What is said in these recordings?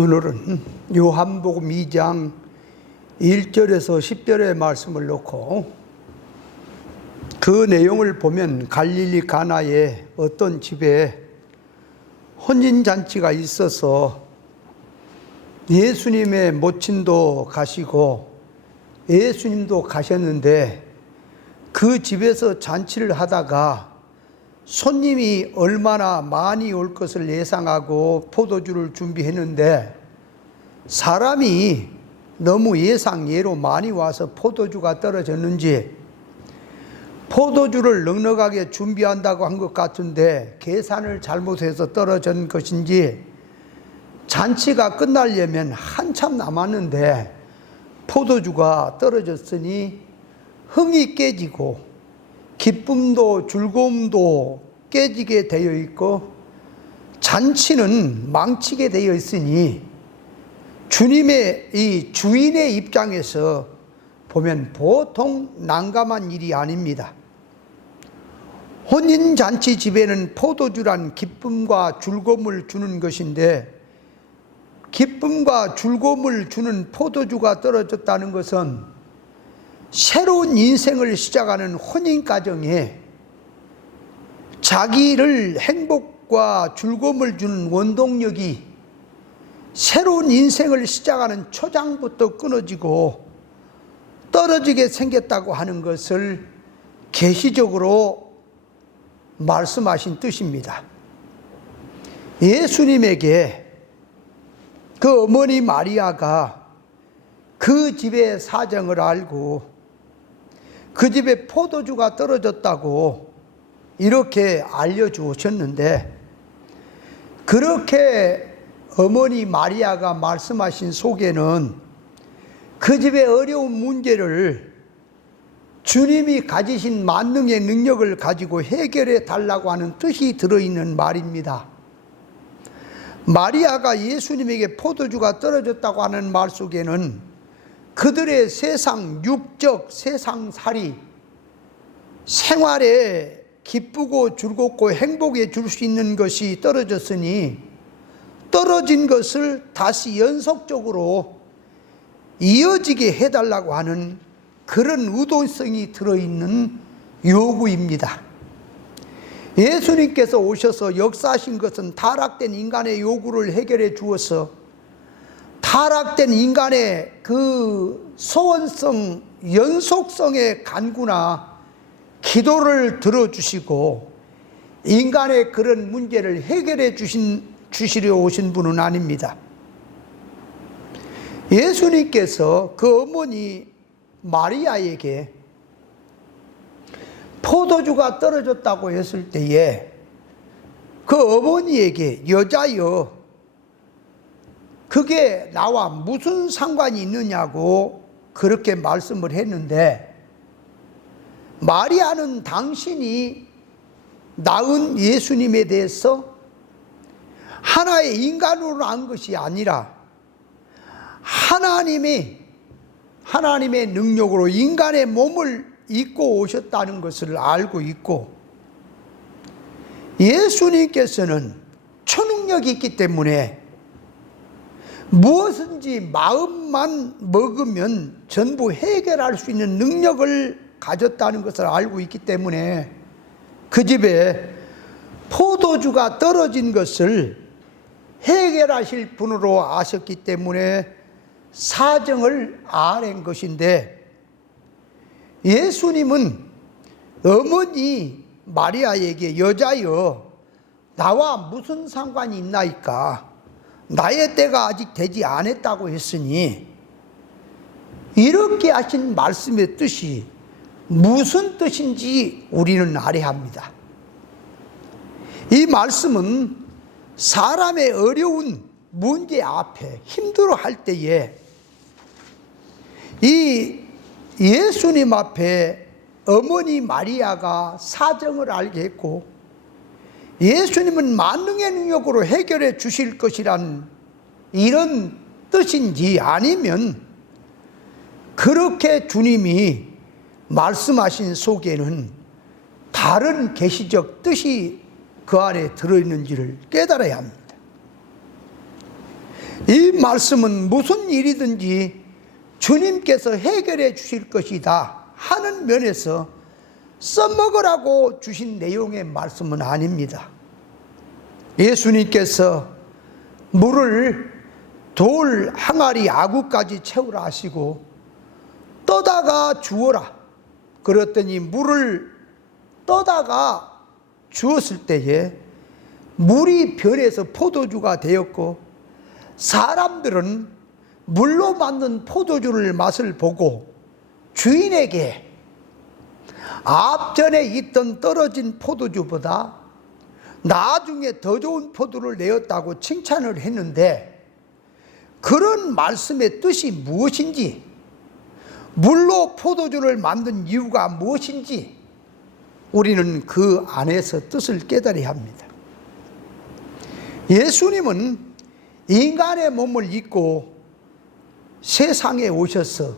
오늘은 요한복음 2장 1절에서 10절의 말씀을 놓고 그 내용을 보면 갈릴리 가나에 어떤 집에 혼인잔치가 있어서 예수님의 모친도 가시고 예수님도 가셨는데 그 집에서 잔치를 하다가 손님이 얼마나 많이 올 것을 예상하고 포도주를 준비했는데 사람이 너무 예상외로 많이 와서 포도주가 떨어졌는지 포도주를 넉넉하게 준비한다고 한 것 같은데 계산을 잘못해서 떨어진 것인지 잔치가 끝나려면 한참 남았는데 포도주가 떨어졌으니 흥이 깨지고 기쁨도 즐거움도 깨지게 되어 있고 잔치는 망치게 되어 있으니 주님의 이 주인의 입장에서 보면 보통 난감한 일이 아닙니다. 혼인잔치 집에는 포도주란 기쁨과 즐거움을 주는 것인데 기쁨과 즐거움을 주는 포도주가 떨어졌다는 것은 새로운 인생을 시작하는 혼인가정에 자기를 행복과 즐거움을 주는 원동력이 새로운 인생을 시작하는 초장부터 끊어지고 떨어지게 생겼다고 하는 것을 계시적으로 말씀하신 뜻입니다. 예수님에게 그 어머니 마리아가 그 집의 사정을 알고 그 집에 포도주가 떨어졌다고 이렇게 알려주셨는데 그렇게 어머니 마리아가 말씀하신 속에는 그 집의 어려운 문제를 주님이 가지신 만능의 능력을 가지고 해결해 달라고 하는 뜻이 들어있는 말입니다. 마리아가 예수님에게 포도주가 떨어졌다고 하는 말 속에는 그들의 세상 육적 세상살이 생활에 기쁘고 즐겁고 행복해 줄 수 있는 것이 떨어졌으니 떨어진 것을 다시 연속적으로 이어지게 해달라고 하는 그런 의도성이 들어있는 요구입니다. 예수님께서 오셔서 역사하신 것은 타락된 인간의 요구를 해결해 주어서 타락된 인간의 그 소원성, 연속성의 간구나 기도를 들어주시고 인간의 그런 문제를 해결해 주시려 오신 분은 아닙니다. 예수님께서 그 어머니 마리아에게 포도주가 떨어졌다고 했을 때에 그 어머니에게 여자여 그게 나와 무슨 상관이 있느냐고 그렇게 말씀을 했는데 마리아는 당신이 낳은 예수님에 대해서 하나의 인간으로 낳은 것이 아니라 하나님의 능력으로 인간의 몸을 입고 오셨다는 것을 알고 있고 예수님께서는 초능력이 있기 때문에 무엇인지 마음만 먹으면 전부 해결할 수 있는 능력을 가졌다는 것을 알고 있기 때문에 그 집에 포도주가 떨어진 것을 해결하실 분으로 아셨기 때문에 사정을 아는 것인데 예수님은 어머니 마리아에게 여자여 나와 무슨 상관이 있나이까 나의 때가 아직 되지 않았다고 했으니 이렇게 하신 말씀의 뜻이 무슨 뜻인지 우리는 알아야 합니다. 이 말씀은 사람의 어려운 문제 앞에 힘들어할 때에 이 예수님 앞에 어머니 마리아가 사정을 알게 했고 예수님은 만능의 능력으로 해결해 주실 것이란 이런 뜻인지 아니면 그렇게 주님이 말씀하신 속에는 다른 계시적 뜻이 그 안에 들어있는지를 깨달아야 합니다. 이 말씀은 무슨 일이든지 주님께서 해결해 주실 것이다 하는 면에서 써먹으라고 주신 내용의 말씀은 아닙니다. 예수님께서 물을 돌 항아리 아구까지 채우라 하시고 떠다가 주어라 그랬더니 물을 떠다가 주었을 때에 물이 변해서 포도주가 되었고, 사람들은 물로 만든 포도주를 맛을 보고 주인에게 앞전에 있던 떨어진 포도주보다 나중에 더 좋은 포도를 내었다고 칭찬을 했는데, 그런 말씀의 뜻이 무엇인지, 물로 포도주를 만든 이유가 무엇인지 우리는 그 안에서 뜻을 깨달아야 합니다. 예수님은 인간의 몸을 입고 세상에 오셔서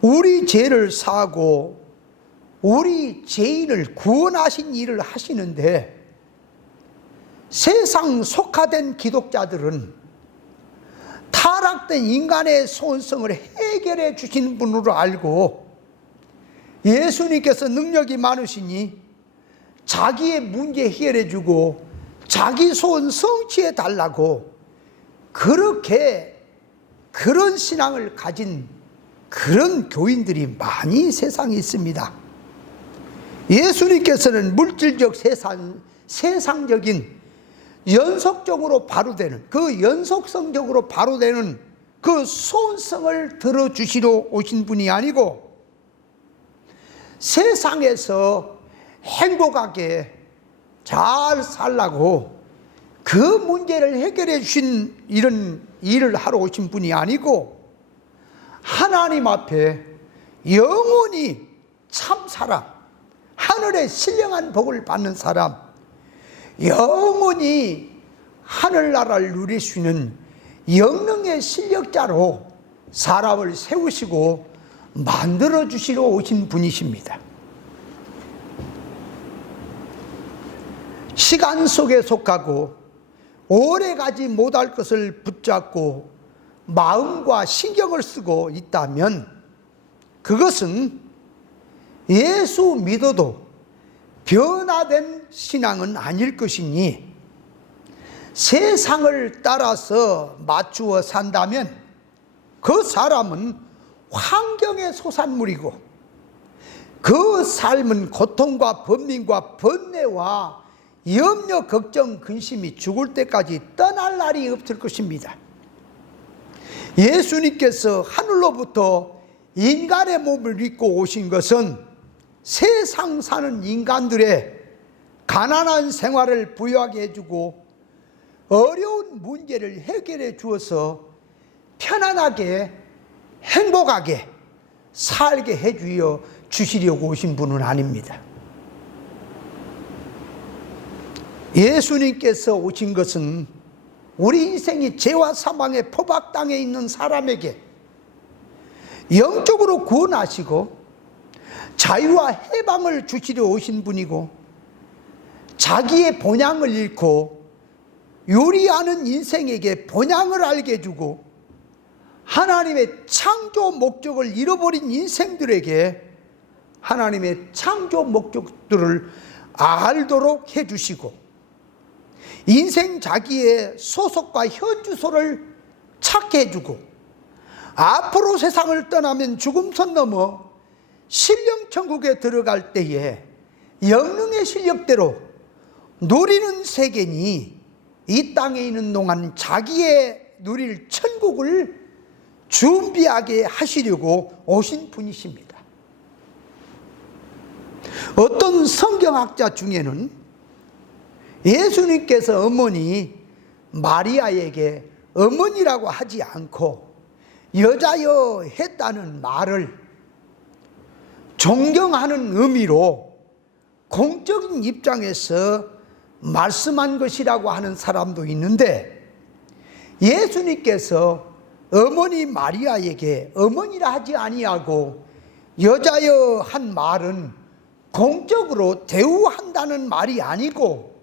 우리 죄를 사하고 우리 죄인을 구원하신 일을 하시는데, 세상 속화된 기독자들은 타락된 인간의 소원성을 해결해 주신 분으로 알고, 예수님께서 능력이 많으시니 자기의 문제 해결해 주고 자기 소원 성취해 달라고 그렇게 그런 신앙을 가진 그런 교인들이 많이 세상에 있습니다. 예수님께서는 물질적 세상적인 연속적으로 바로 되는, 그 연속성적으로 바로 되는 그 소원성을 들어주시러 오신 분이 아니고, 세상에서 행복하게 잘 살라고 그 문제를 해결해 주신 이런 일을 하러 오신 분이 아니고, 하나님 앞에 영원히 참 사람, 하늘의 신령한 복을 받는 사람, 영원히 하늘나라를 누릴 수 있는 영능의 실력자로 사람을 세우시고 만들어 주시러 오신 분이십니다. 시간 속에 속하고 오래 가지 못할 것을 붙잡고 마음과 신경을 쓰고 있다면, 그것은 예수 믿어도 변화된 신앙은 아닐 것이니, 세상을 따라서 맞추어 산다면 그 사람은 환경의 소산물이고, 그 삶은 고통과 번민과 번뇌와 염려, 걱정, 근심이 죽을 때까지 떠날 날이 없을 것입니다. 예수님께서 하늘로부터 인간의 몸을 입고 오신 것은 세상 사는 인간들의 가난한 생활을 부유하게 해주고 어려운 문제를 해결해 주어서 편안하게 행복하게 살게 해 주시려고 오신 분은 아닙니다. 예수님께서 오신 것은 우리 인생이 죄와 사망의 포박당에 있는 사람에게 영적으로 구원하시고 자유와 해방을 주시려 오신 분이고, 자기의 본향을 잃고 요리하는 인생에게 본향을 알게 해주고, 하나님의 창조 목적을 잃어버린 인생들에게 하나님의 창조 목적들을 알도록 해주시고, 인생 자기의 소속과 현주소를 찾게 해주고, 앞으로 세상을 떠나면 죽음선 넘어 신령천국에 들어갈 때에 영능의 실력대로 누리는 세계니 이 땅에 있는 동안 자기의 누릴 천국을 준비하게 하시려고 오신 분이십니다. 어떤 성경학자 중에는 예수님께서 어머니 마리아에게 어머니라고 하지 않고 여자여 했다는 말을 존경하는 의미로 공적인 입장에서 말씀한 것이라고 하는 사람도 있는데, 예수님께서 어머니 마리아에게 어머니라 하지 아니하고 여자여 한 말은 공적으로 대우한다는 말이 아니고,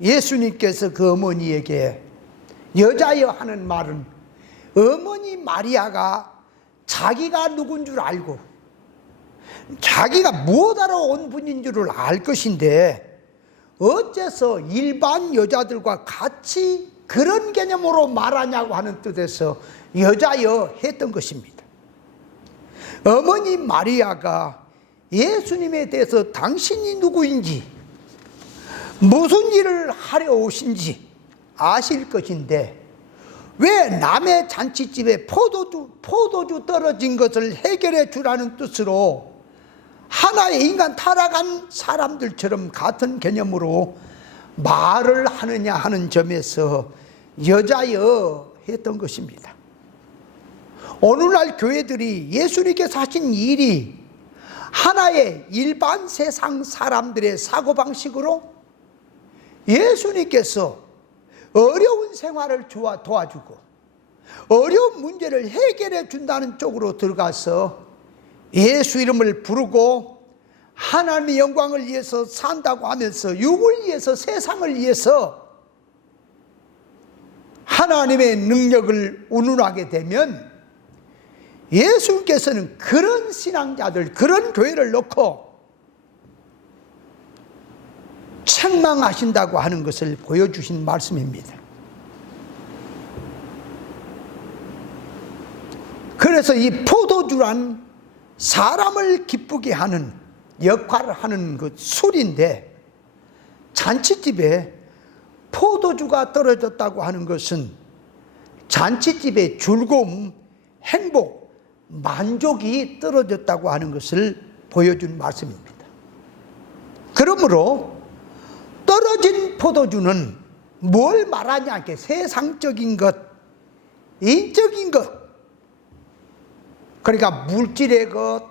예수님께서 그 어머니에게 여자여 하는 말은 어머니 마리아가 자기가 누군 줄 알고 자기가 무엇하러 온 분인 줄을 알 것인데 어째서 일반 여자들과 같이 그런 개념으로 말하냐고 하는 뜻에서 여자여 했던 것입니다. 어머니 마리아가 예수님에 대해서 당신이 누구인지 무슨 일을 하려 오신지 아실 것인데 왜 남의 잔치집에 포도주 떨어진 것을 해결해 주라는 뜻으로 하나의 인간 타락한 사람들처럼 같은 개념으로 말을 하느냐 하는 점에서 여자여 했던 것입니다. 오늘날 교회들이 예수님께서 하신 일이 하나의 일반 세상 사람들의 사고방식으로 예수님께서 어려운 생활을 도와주고 어려운 문제를 해결해 준다는 쪽으로 들어가서 예수 이름을 부르고 하나님의 영광을 위해서 산다고 하면서 육을 위해서 세상을 위해서 하나님의 능력을 운운하게 되면 예수님께서는 그런 신앙자들, 그런 교회를 놓고 책망하신다고 하는 것을 보여주신 말씀입니다. 그래서 이 포도주란 사람을 기쁘게 하는 역할을 하는 그 술인데 잔치집에 포도주가 떨어졌다고 하는 것은 잔치집의 즐거움, 행복, 만족이 떨어졌다고 하는 것을 보여준 말씀입니다. 그러므로 떨어진 포도주는 뭘 말하냐? 세상적인 것, 인적인 것, 그러니까 물질의 것,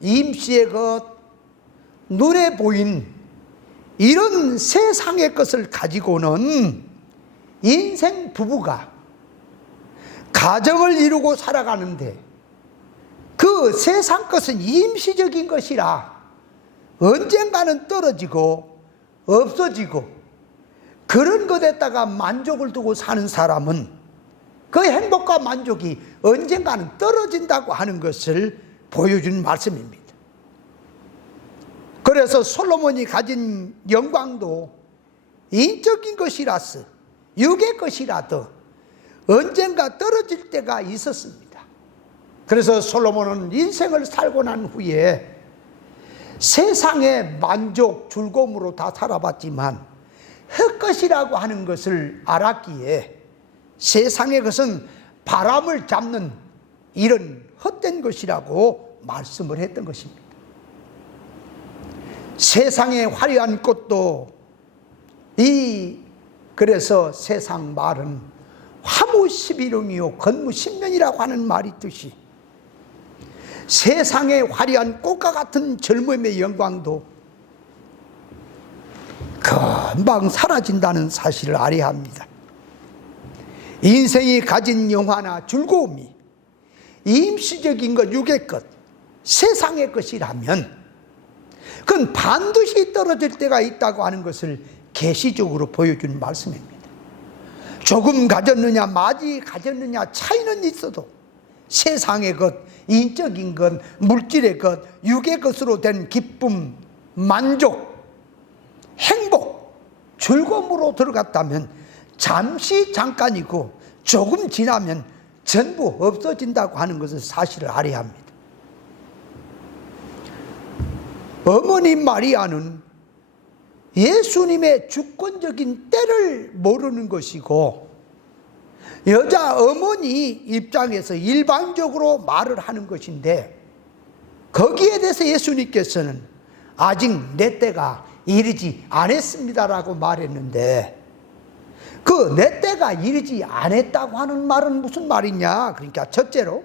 임시의 것, 눈에 보인 이런 세상의 것을 가지고는 인생 부부가 가정을 이루고 살아가는데 그 세상 것은 임시적인 것이라 언젠가는 떨어지고 없어지고 그런 것에다가 만족을 두고 사는 사람은 그 행복과 만족이 언젠가는 떨어진다고 하는 것을 보여준 말씀입니다. 그래서 솔로몬이 가진 영광도 인적인 것이라서 육의 것이라도 언젠가 떨어질 때가 있었습니다. 그래서 솔로몬은 인생을 살고 난 후에 세상의 만족, 즐거움으로 다 살아봤지만 헛것이라고 하는 것을 알았기에 세상의 것은 바람을 잡는 이런 헛된 것이라고 말씀을 했던 것입니다. 세상의 화려한 꽃도 그래서 세상 말은 화무 11룡이요 건무 10년이라고 하는 말이 있듯이 세상의 화려한 꽃과 같은 젊음의 영광도 금방 사라진다는 사실을 알아야 합니다. 인생이 가진 영화나 즐거움이 임시적인 것, 육의 것, 세상의 것이라면 그건 반드시 떨어질 때가 있다고 하는 것을 계시적으로 보여준 말씀입니다. 조금 가졌느냐 많이 가졌느냐 차이는 있어도 세상의 것, 인적인 것, 물질의 것, 육의 것으로 된 기쁨, 만족, 행복, 즐거움으로 들어갔다면 잠시 잠깐이고 조금 지나면 전부 없어진다고 하는 것을 사실을 알아야 합니다. 어머니 마리아는 예수님의 주권적인 때를 모르는 것이고 여자 어머니 입장에서 일반적으로 말을 하는 것인데 거기에 대해서 예수님께서는 아직 내 때가 이르지 않았습니다라고 말했는데 그 내 때가 이르지 않았다고 하는 말은 무슨 말이냐? 그러니까 첫째로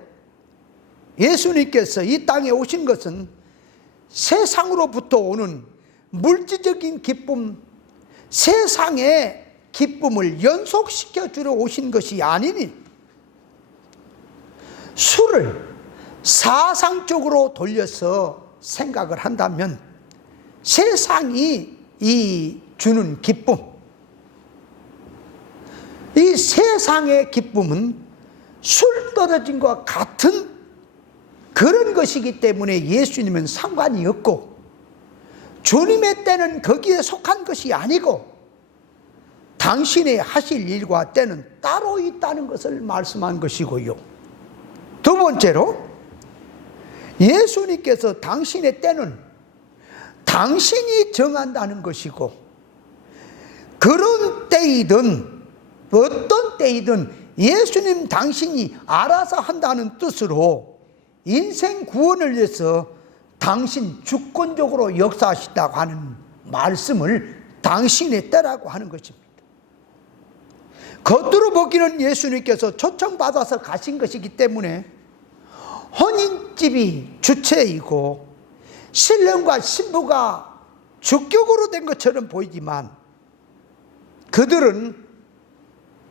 예수님께서 이 땅에 오신 것은 세상으로부터 오는 물질적인 기쁨, 세상의 기쁨을 연속시켜 주러 오신 것이 아니니 술을 사상적으로 돌려서 생각을 한다면 세상이 주는 기쁨, 이 세상의 기쁨은 술 떨어진 것 같은 그런 것이기 때문에 예수님은 상관이 없고, 주님의 때는 거기에 속한 것이 아니고 당신의 하실 일과 때는 따로 있다는 것을 말씀한 것이고요. 두 번째로, 예수님께서 당신의 때는 당신이 정한다는 것이고, 그런 때이든 어떤 때이든 예수님 당신이 알아서 한다는 뜻으로 인생 구원을 위해서 당신 주권적으로 역사하시다고 하는 말씀을 당신의 때라고 하는 것입니다. 겉으로 보기는 예수님께서 초청받아서 가신 것이기 때문에 혼인집이 주체이고 신령과 신부가 주격으로 된 것처럼 보이지만, 그들은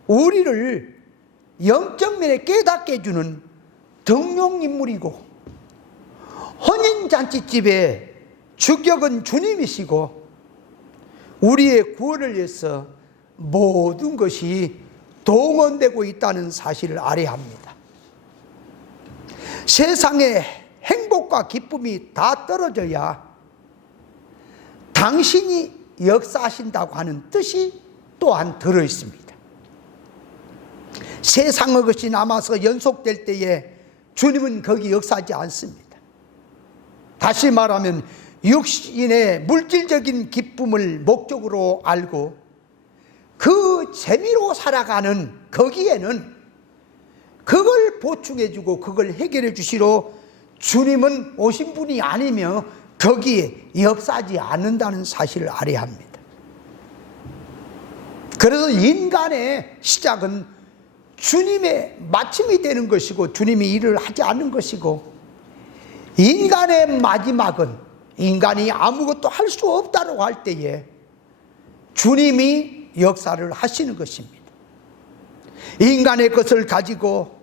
우리를 영적 면에 깨닫게 해주는 등용인물이고, 혼인잔치집의 주격은 주님이시고, 우리의 구원을 위해서 모든 것이 동원되고 있다는 사실을 알아야 합니다. 세상의 행복과 기쁨이 다 떨어져야 당신이 역사하신다고 하는 뜻이 또한 들어있습니다. 세상의 것이 남아서 연속될 때에 주님은 거기 역사하지 않습니다. 다시 말하면 육신의 물질적인 기쁨을 목적으로 알고 그 재미로 살아가는 거기에는 그걸 보충해주고 그걸 해결해 주시러 주님은 오신 분이 아니며 거기에 역사하지 않는다는 사실을 알아야 합니다. 그래서 인간의 시작은 주님의 마침이 되는 것이고 주님이 일을 하지 않는 것이고, 인간의 마지막은 인간이 아무것도 할 수 없다고 할 때에 주님이 역사를 하시는 것입니다. 인간의 것을 가지고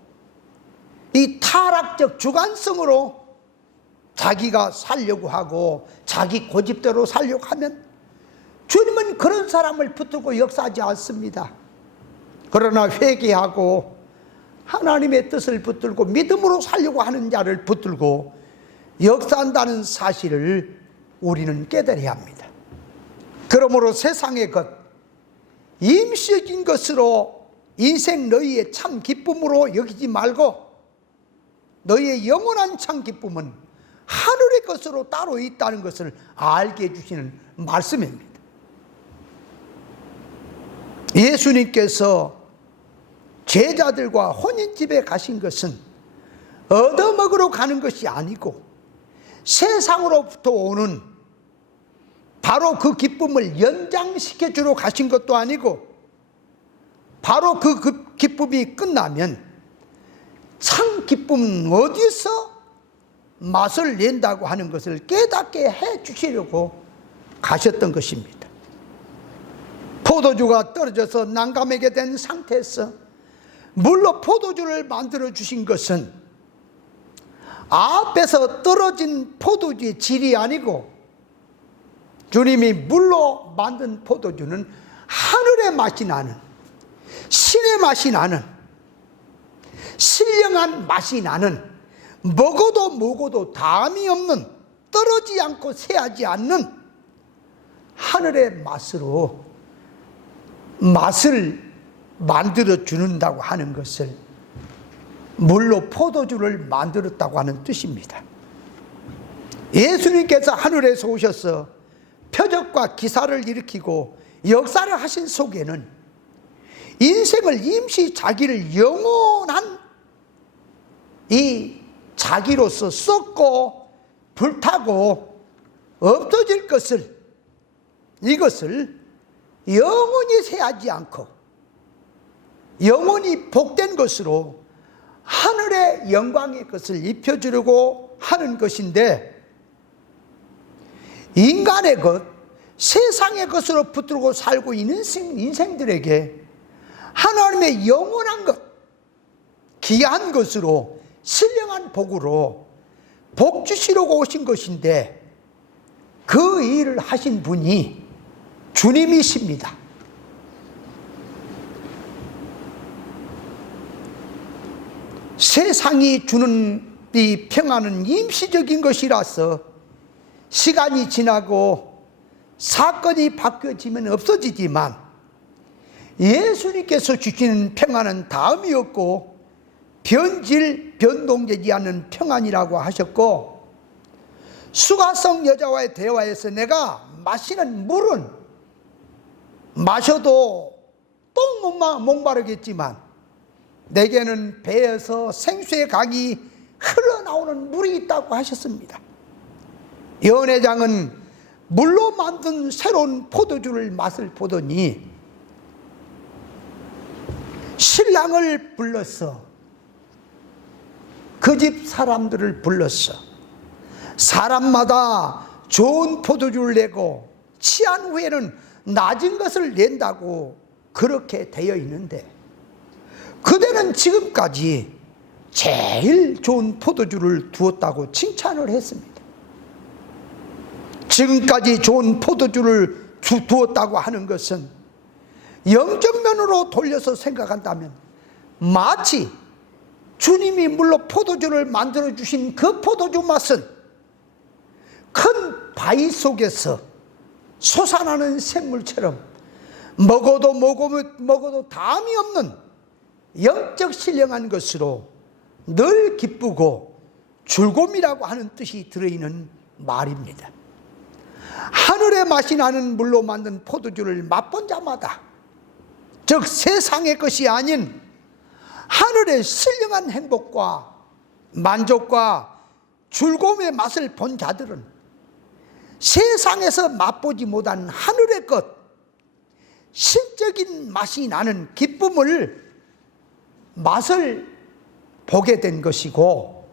이 타락적 주관성으로 자기가 살려고 하고 자기 고집대로 살려고 하면 주님은 그런 사람을 붙들고 역사하지 않습니다. 그러나 회개하고 하나님의 뜻을 붙들고 믿음으로 살려고 하는 자를 붙들고 역사한다는 사실을 우리는 깨달아야 합니다. 그러므로 세상의 것, 임시적인 것으로 인생 너희의 참 기쁨으로 여기지 말고 너희의 영원한 참 기쁨은 하늘의 것으로 따로 있다는 것을 알게 해주시는 말씀입니다. 예수님께서 제자들과 혼인집에 가신 것은 얻어먹으러 가는 것이 아니고 세상으로부터 오는 바로 그 기쁨을 연장시켜 주러 가신 것도 아니고, 바로 그 기쁨이 끝나면 참 기쁨은 어디서 맛을 낸다고 하는 것을 깨닫게 해 주시려고 가셨던 것입니다. 포도주가 떨어져서 난감하게 된 상태에서 물로 포도주를 만들어 주신 것은 앞에서 떨어진 포도주의 질이 아니고, 주님이 물로 만든 포도주는 하늘의 맛이 나는, 신의 맛이 나는, 신령한 맛이 나는, 먹어도 담이 없는, 떨어지지 않고 새하지 않는 하늘의 맛으로 맛을 만들어 주는다고 하는 것을 물로 포도주를 만들었다고 하는 뜻입니다. 예수님께서 하늘에서 오셔서 표적과 기사를 일으키고 역사를 하신 속에는 인생을 임시 자기를 영원한 이 자기로서 썩고 불타고 없어질 것을, 이것을 영원히 새하지 않고 영원히 복된 것으로 하늘의 영광의 것을 입혀주려고 하는 것인데, 인간의 것, 세상의 것으로 붙들고 살고 있는 인생들에게 하나님의 영원한 것, 귀한 것으로 신령한 복으로 복 주시려고 오신 것인데, 그 일을 하신 분이 주님이십니다. 세상이 주는 이 평안은 임시적인 것이라서 시간이 지나고 사건이 바뀌어지면 없어지지만, 예수님께서 주시는 평안은 다음이 없고 변동되지 않는 평안이라고 하셨고, 수가성 여자와의 대화에서 내가 마시는 물은 마셔도 또 목마르겠지만 내게는 배에서 생수의 강이 흘러나오는 물이 있다고 하셨습니다. 연회장은 물로 만든 새로운 포도주를 맛을 보더니 신랑을 불렀어. 그 집 사람들을 불렀어. 사람마다 좋은 포도주를 내고 취한 후에는 낮은 것을 낸다고 그렇게 되어 있는데, 그대는 지금까지 제일 좋은 포도주를 두었다고 칭찬을 했습니다. 지금까지 좋은 포도주를 두었다고 하는 것은 영적 면으로 돌려서 생각한다면 마치 주님이 물로 포도주를 만들어 주신 그 포도주 맛은 큰 바위 속에서 솟아나는 샘물처럼 먹어도 담이 없는 영적 신령한 것으로 늘 기쁘고 즐거움이라고 하는 뜻이 들어있는 말입니다. 하늘의 맛이 나는 물로 만든 포도주를 맛본 자마다, 즉 세상의 것이 아닌 하늘의 신령한 행복과 만족과 즐거움의 맛을 본 자들은 세상에서 맛보지 못한 하늘의 것, 신적인 맛이 나는 맛을 보게 된 것이고,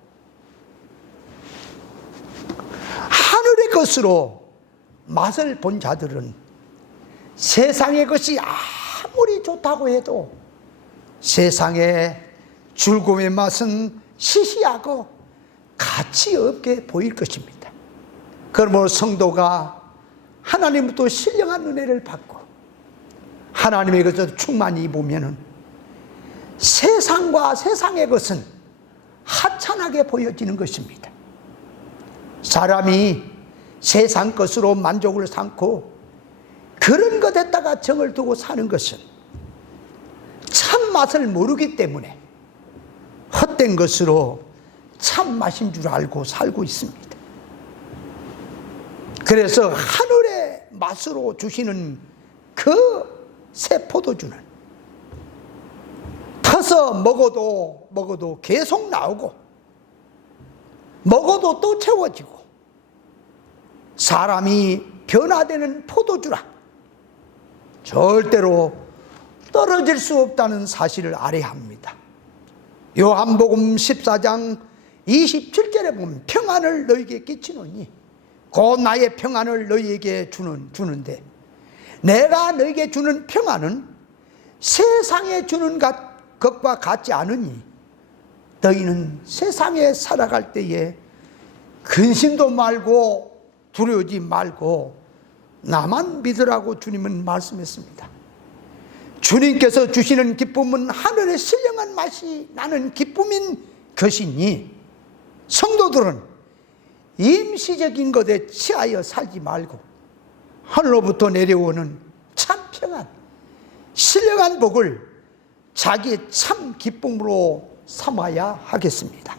하늘의 것으로 맛을 본 자들은 세상의 것이 아무리 좋다고 해도 세상의 즐거움의 맛은 시시하고 가치 없게 보일 것입니다. 그러므로 성도가 하나님부터 신령한 은혜를 받고 하나님의 것을 충만히 보면은 세상과 세상의 것은 하찮하게 보여지는 것입니다. 사람이 세상 것으로 만족을 삼고 그런 것에다가 정을 두고 사는 것은 참맛을 모르기 때문에 헛된 것으로 참맛인 줄 알고 살고 있습니다. 그래서 하늘의 맛으로 주시는 그 새 포도주는 터서 먹어도 계속 나오고, 먹어도 또 채워지고, 사람이 변화되는 포도주라 절대로 떨어질 수 없다는 사실을 알아야 합니다. 요한복음 14장 27절에 보면 평안을 너희에게 끼치노니 곧 나의 평안을 너희에게 주는데, 내가 너희에게 주는 평안은 세상에 주는 것과 같지 않으니 너희는 세상에 살아갈 때에 근심도 말고 두려우지 말고 나만 믿으라고 주님은 말씀했습니다. 주님께서 주시는 기쁨은 하늘의 신령한 맛이 나는 기쁨인 것이니, 성도들은 임시적인 것에 취하여 살지 말고 하늘로부터 내려오는 참 평안, 신령한 복을 자기의 참 기쁨으로 삼아야 하겠습니다.